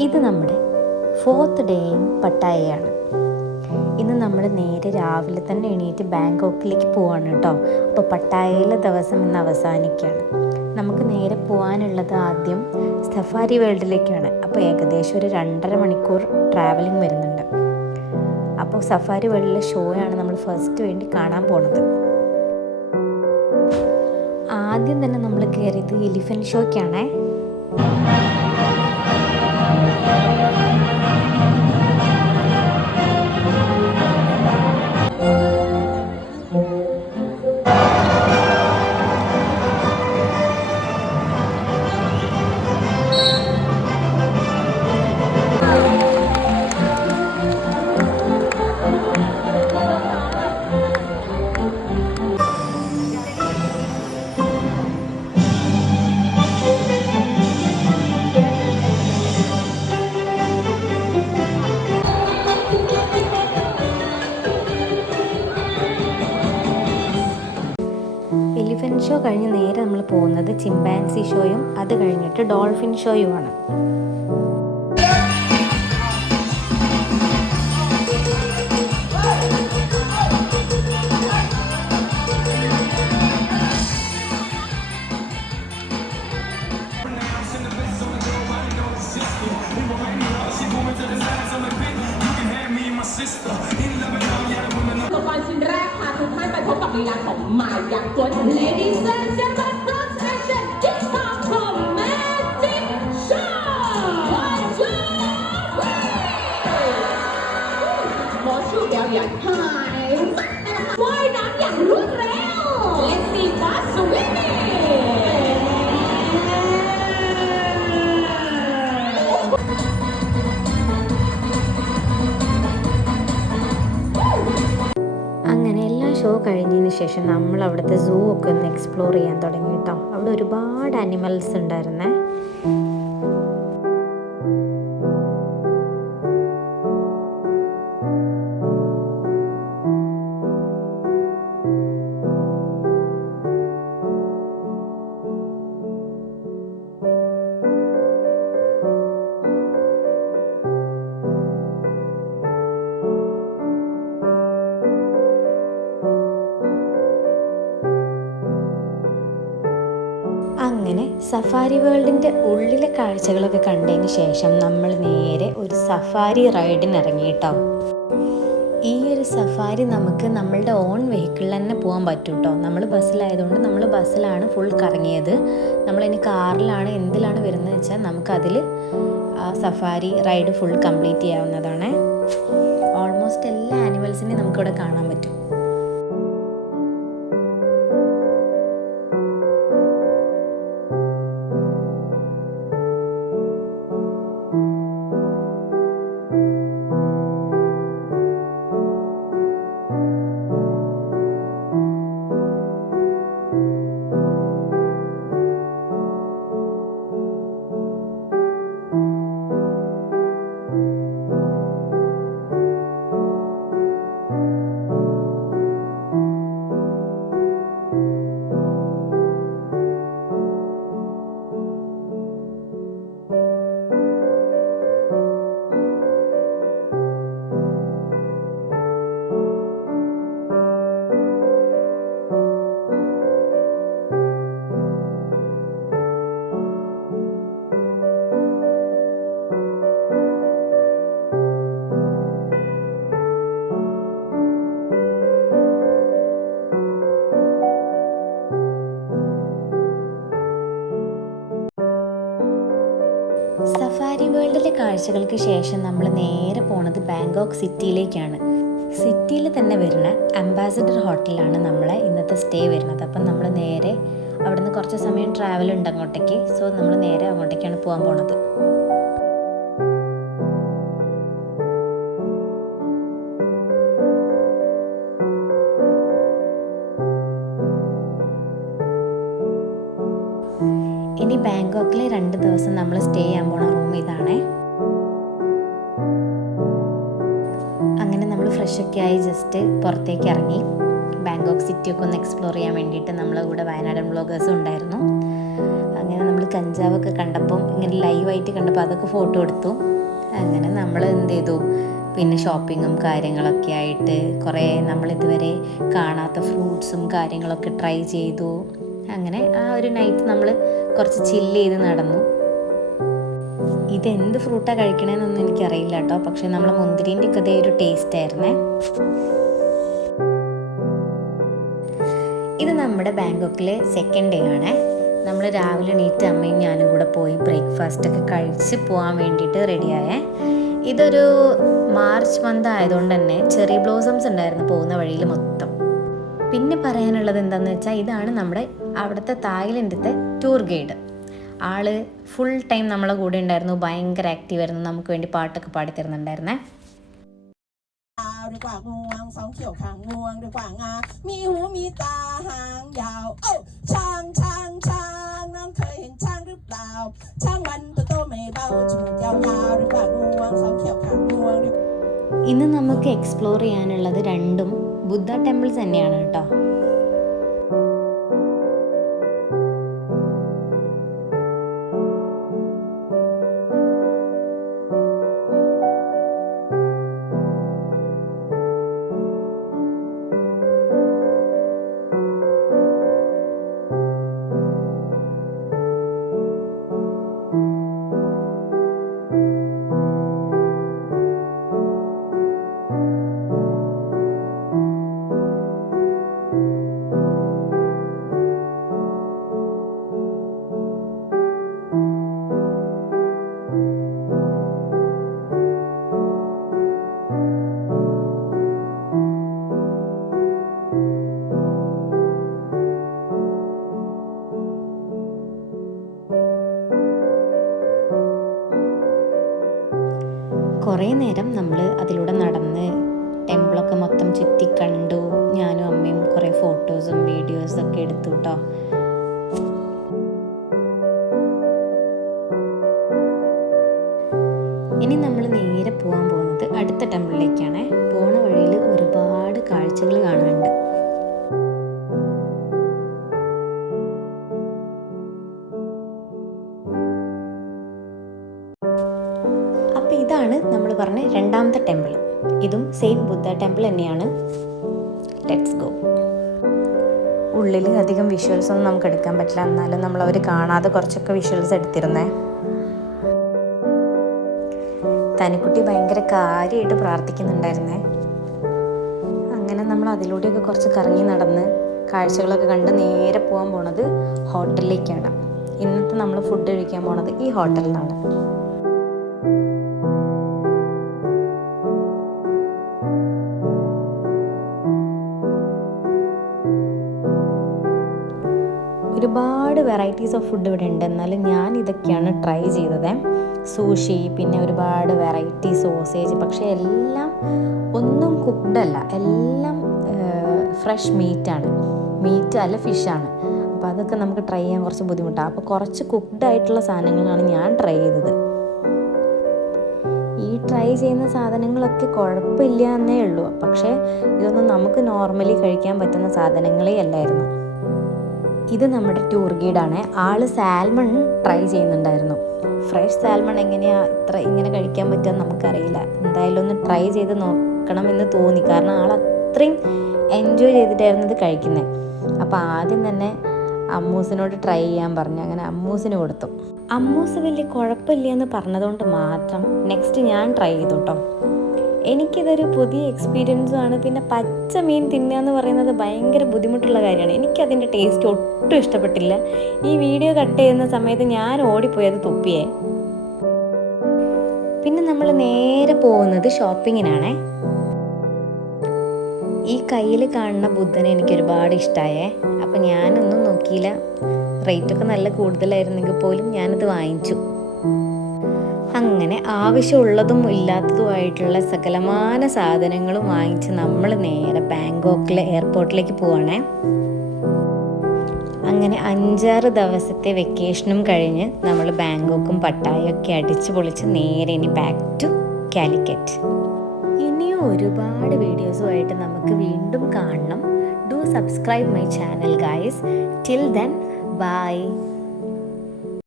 ഇത് നമ്മുടെ 4th ഡേയും പട്ടായയാണ്. ഇന്ന് നമ്മൾ നേരെ രാവിലെ തന്നെ എണീറ്റ് ബാങ്കോക്കിലേക്ക് പോവാണ് കേട്ടോ. അപ്പോൾ പട്ടായയിലെ ദിവസം ഇന്ന് അവസാനിക്കുകയാണ്. നമുക്ക് നേരെ പോകാനുള്ളത് ആദ്യം സഫാരി വേൾഡിലേക്കാണ്. അപ്പോൾ ഏകദേശം ഒരു 2.5 മണിക്കൂർ ട്രാവലിംഗ് വരുന്നുണ്ട്. അപ്പോൾ സഫാരി വേൾഡിലെ ഷോയാണ് നമ്മൾ ഫസ്റ്റ് വേണ്ടി കാണാൻ പോണത്. ആദ്യം തന്നെ നമ്മൾ കയറിയത് എലിഫൻറ്റ് ഷോയ്ക്കാണേ. എലിഫൻറ്റ് ഷോ കഴിഞ്ഞ് നേരെ നമ്മൾ പോകുന്നത് ചിമ്പാൻസി ഷോയും അത് കഴിഞ്ഞിട്ട് dolphin ഷോയുമാണ്. Ladies and gentlemen, attention, it's time for Magic Show. 1, 2, 3. 魔术表演开始，ว่ายน้ำอย่างรวดเร็ว Let's see what's swimming. Show കഴിഞ്ഞതിന് ശേഷം നമ്മൾ അവിടുത്തെ സൂ ഒക്കെ ഒന്ന് എക്സ്പ്ലോർ ചെയ്യാൻ തുടങ്ങി കേട്ടോ. അവിടെ ഒരുപാട് ആനിമൽസ് ഉണ്ടായിരുന്നേ. അങ്ങനെ സഫാരി വേൾഡിൻ്റെ ഉള്ളിലെ കാഴ്ചകളൊക്കെ കണ്ടതിന് ശേഷം നമ്മൾ നേരെ ഒരു സഫാരി റൈഡിന് ഇറങ്ങി കേട്ടോ. ഈ ഒരു സഫാരി നമുക്ക് നമ്മളുടെ ഓൺ വെഹിക്കിളിൽ തന്നെ പോകാൻ പറ്റും കേട്ടോ. നമ്മൾ ബസ്സിലായതുകൊണ്ട് നമ്മൾ ബസ്സിലാണ് ഫുൾ കറങ്ങിയത്. നമ്മളിനി കാറിലാണ് എന്തിലാണ് വരുന്നത് വെച്ചാൽ നമുക്കതിൽ സഫാരി റൈഡ് ഫുൾ കംപ്ലീറ്റ് ചെയ്യാവുന്നതാണ്. ഓൾമോസ്റ്റ് എല്ലാ ആനിമൽസിനെയും നമുക്കിവിടെ കാണാൻ പറ്റും. സഫാരി വേൾഡിലെ കാഴ്ചകൾക്ക് ശേഷം നമ്മൾ നേരെ പോണത് ബാങ്കോക്ക് സിറ്റിയിലേക്കാണ്. സിറ്റിയിൽ തന്നെ വരുന്ന അംബാസഡർ ഹോട്ടലിലാണ് നമ്മളെ ഇന്നത്തെ സ്റ്റേ വരുന്നത്. അപ്പം നമ്മൾ നേരെ അവിടുന്ന് കുറച്ച് സമയം ട്രാവൽ ഉണ്ട് അങ്ങോട്ടേക്ക്. സോ നമ്മൾ നേരെ അങ്ങോട്ടേക്കാണ് പോകാൻ പോണത്. ഇനി ബാങ്കോക്കിലെ 2 ദിവസം നമ്മൾ സ്റ്റേ ചെയ്യാൻ പോണ റൂം ഇതാണേ. അങ്ങനെ നമ്മൾ ഫ്രഷൊക്കെ ആയി ജസ്റ്റ് പുറത്തേക്ക് ഇറങ്ങി ബാങ്കോക്ക് സിറ്റിയൊക്കെ ഒന്ന് എക്സ്പ്ലോർ ചെയ്യാൻ വേണ്ടിയിട്ട് നമ്മളെ കൂടെ വയനാടൻ വ്ളോഗേഴ്സും ഉണ്ടായിരുന്നു. അങ്ങനെ നമ്മൾ കഞ്ചാവൊക്കെ കണ്ടപ്പം ഇങ്ങനെ ലൈവായിട്ട് കണ്ടപ്പോൾ അതൊക്കെ ഫോട്ടോ എടുത്തു. അങ്ങനെ നമ്മൾ എന്ത് ചെയ്തു, പിന്നെ ഷോപ്പിങ്ങും കാര്യങ്ങളൊക്കെ ആയിട്ട് കുറേ നമ്മളിതുവരെ കാണാത്ത ഫ്രൂട്ട്സും കാര്യങ്ങളൊക്കെ ട്രൈ ചെയ്തു. അങ്ങനെ ആ ഒരു നൈറ്റ് നമ്മൾ കുറച്ച് ചില്ല് ചെയ്ത് നടന്നു. ഇതെന്ത് ഫ്രൂട്ടാണ് കഴിക്കണമെന്നൊന്നും എനിക്കറിയില്ല കേട്ടോ, പക്ഷെ നമ്മളെ മുന്തിരിൻ്റെ ഒക്കെ അതേ ഒരു ടേസ്റ്റ് ആയിരുന്നേ. ഇത് നമ്മുടെ ബാങ്കോക്കിലെ സെക്കൻഡ് ഡേ ആണ്. നമ്മൾ രാവിലെ എണീറ്റ് അമ്മയും ഞാനും കൂടെ പോയി ബ്രേക്ക്ഫാസ്റ്റൊക്കെ കഴിച്ച് പോകാൻ വേണ്ടിയിട്ട് റെഡിയായേ. ഇതൊരു മാർച്ച് മന്ത് ആയതുകൊണ്ട് തന്നെ ചെറി ബ്ലോസംസ് ഉണ്ടായിരുന്നു പോകുന്ന വഴിയിൽ മൊത്തം. പിന്നെ പറയാനുള്ളത് എന്താണെന്ന് വെച്ചാൽ ഇതാണ് നമ്മുടെ അവിടുത്തെ തായ്ലൻഡത്തെ ടൂർ ഗൈഡ്. ആള് ഫുൾ ടൈം നമ്മളെ കൂടെ ഉണ്ടായിരുന്നു, ഭയങ്കര ആക്റ്റീവ് ആയിരുന്നു, നമുക്ക് വേണ്ടി പാട്ടൊക്കെ പാടിത്തരുന്നുണ്ടായിരുന്നേ. ഇന്ന് നമുക്ക് എക്സ്പ്ലോർ ചെയ്യാനുള്ളത് രണ്ടും ബുദ്ധ ടെമ്പിൾസ് തന്നെയാണ് കേട്ടോ. കുറേ നേരം നമ്മൾ അതിലൂടെ നടന്ന് ടെമ്പിളൊക്കെ മൊത്തം ചുറ്റി കണ്ടു. ഞാനും അമ്മയും കുറേ ഫോട്ടോസും വീഡിയോസൊക്കെ എടുത്തു കേട്ടോ. ഇനി നമ്മൾ നേരെ പോകാൻ പോകുന്നത് അടുത്ത ടെമ്പിളിലേക്കാണ്. പോണ വഴിയിൽ ഒരുപാട് കാഴ്ചകൾ കാണാനുണ്ട്. അപ്പോൾ ഇതാണ് നമ്മൾ പറഞ്ഞ രണ്ടാമത്തെ ടെമ്പിൾ. ഇതും സെയിം ബുദ്ധ ടെമ്പിൾ തന്നെയാണ്. Let's go. ഉള്ളിൽ അധികം വിഷ്വൽസ് ഒന്നും നമുക്ക് എടുക്കാൻ പറ്റില്ല, എന്നാലും നമ്മൾ അവർ കാണാതെ കുറച്ചൊക്കെ വിഷ്വൽസ് എടുത്തിരുന്നേ. തനിക്കുട്ടി ഭയങ്കര കാര്യമായിട്ട് പ്രാർത്ഥിക്കുന്നുണ്ടായിരുന്നേ. അങ്ങനെ നമ്മൾ അതിലൂടെയൊക്കെ കുറച്ച് കറങ്ങി നടന്ന് കാഴ്ചകളൊക്കെ കണ്ട് നേരെ പോകാൻ പോണത് ഹോട്ടലിലേക്കാണ്. ഇന്നത്തെ നമ്മൾ ഫുഡ് കഴിക്കാൻ പോണത് ഈ ഹോട്ടലിലാണ്. ഒരുപാട് വെറൈറ്റീസ് ഓഫ് ഫുഡ് ഇവിടെ ഉണ്ട്, എന്നാലും ഞാൻ ഇതൊക്കെയാണ് ട്രൈ ചെയ്തത്. സൂഷി, പിന്നെ ഒരുപാട് വെറൈറ്റി സോസേജ്, പക്ഷേ എല്ലാം ഒന്നും കുക്ക്ഡല്ല, എല്ലാം ഫ്രഷ് മീറ്റാണ്. മീറ്റ് അല്ല, ഫിഷാണ്. അപ്പോൾ അതൊക്കെ നമുക്ക് ട്രൈ ചെയ്യാൻ കുറച്ച് ബുദ്ധിമുട്ടാണ്. അപ്പോൾ കുറച്ച് കുക്ക്ഡ് ആയിട്ടുള്ള സാധനങ്ങളാണ് ഞാൻ ട്രൈ ചെയ്തത്. ഈ ട്രൈ ചെയ്യുന്ന സാധനങ്ങളൊക്കെ കുഴപ്പമില്ല എന്നേ ഉള്ളൂ, പക്ഷേ ഇതൊന്നും നമുക്ക് നോർമലി കഴിക്കാൻ പറ്റുന്ന സാധനങ്ങളേ അല്ലായിരുന്നു. ഇത് നമ്മുടെ ടൂർ ഗൈഡാണ്. ആള് സാൽമൺ ട്രൈ ചെയ്യുന്നുണ്ടായിരുന്നു. ഫ്രഷ് സാൽമൺ ഇങ്ങനെ കഴിക്കാൻ പറ്റുക നമുക്കറിയില്ല. എന്തായാലും ഒന്ന് ട്രൈ ചെയ്ത് നോക്കണമെന്ന് തോന്നി, കാരണം ആൾ അത്രയും എൻജോയ് ചെയ്തിട്ടായിരുന്നു ഇത് കഴിക്കുന്നത്. അപ്പോൾ ആദ്യം തന്നെ അമ്മൂസിനോട് ട്രൈ ചെയ്യാൻ പറഞ്ഞു. അങ്ങനെ അമ്മൂസിന് കൊടുത്തു. അമ്മൂസ് വലിയ കുഴപ്പമില്ല എന്ന് പറഞ്ഞതുകൊണ്ട് മാത്രം നെക്സ്റ്റ് ഞാൻ ട്രൈ ചെയ്തു കേട്ടോ. എനിക്കിതൊരു പുതിയ എക്സ്പീരിയൻസും ആണ്. പിന്നെ പച്ച മീൻ തിന്നുക എന്ന് പറയുന്നത് ഭയങ്കര ബുദ്ധിമുട്ടുള്ള കാര്യമാണ്. എനിക്കതിൻ്റെ ടേസ്റ്റ് ഒട്ടും ഇഷ്ടപ്പെട്ടില്ല. ഈ വീഡിയോ കട്ട് ചെയ്യുന്ന സമയത്ത് ഞാൻ ഓടിപ്പോയി അത് തുപ്പിയേ. പിന്നെ നമ്മൾ നേരെ പോകുന്നത് ഷോപ്പിങ്ങിനാണേ. ഈ കയ്യിൽ കാണുന്ന ബുദ്ധനെ എനിക്ക് ഒരുപാട് ഇഷ്ടമായേ. അപ്പം ഞാനൊന്നും നോക്കിയില്ല, റേറ്റൊക്കെ നല്ല കൂടുതലായിരുന്നെങ്കിൽ പോലും ഞാനത് വാങ്ങിച്ചു. അങ്ങനെ ആവശ്യമുള്ളതും ഇല്ലാത്തതുമായിട്ടുള്ള സകലമാന സാധനങ്ങളും വാങ്ങിച്ച് നമ്മൾ നേരെ ബാങ്കോക്കിലെ എയർപോർട്ടിലേക്ക് പോവാണേ. അങ്ങനെ 5-6 ദിവസത്തെ വെക്കേഷനും കഴിഞ്ഞ് നമ്മൾ ബാങ്കോക്കും പട്ടായൊക്കെ അടിച്ചു പൊളിച്ച് നേരെ ഇനി ബാക്ക് ടു കാലിക്കറ്റ്. ഇനിയും ഒരുപാട് വീഡിയോസുമായിട്ട് നമുക്ക് വീണ്ടും കാണണം. Do subscribe my channel guys. Till then bye.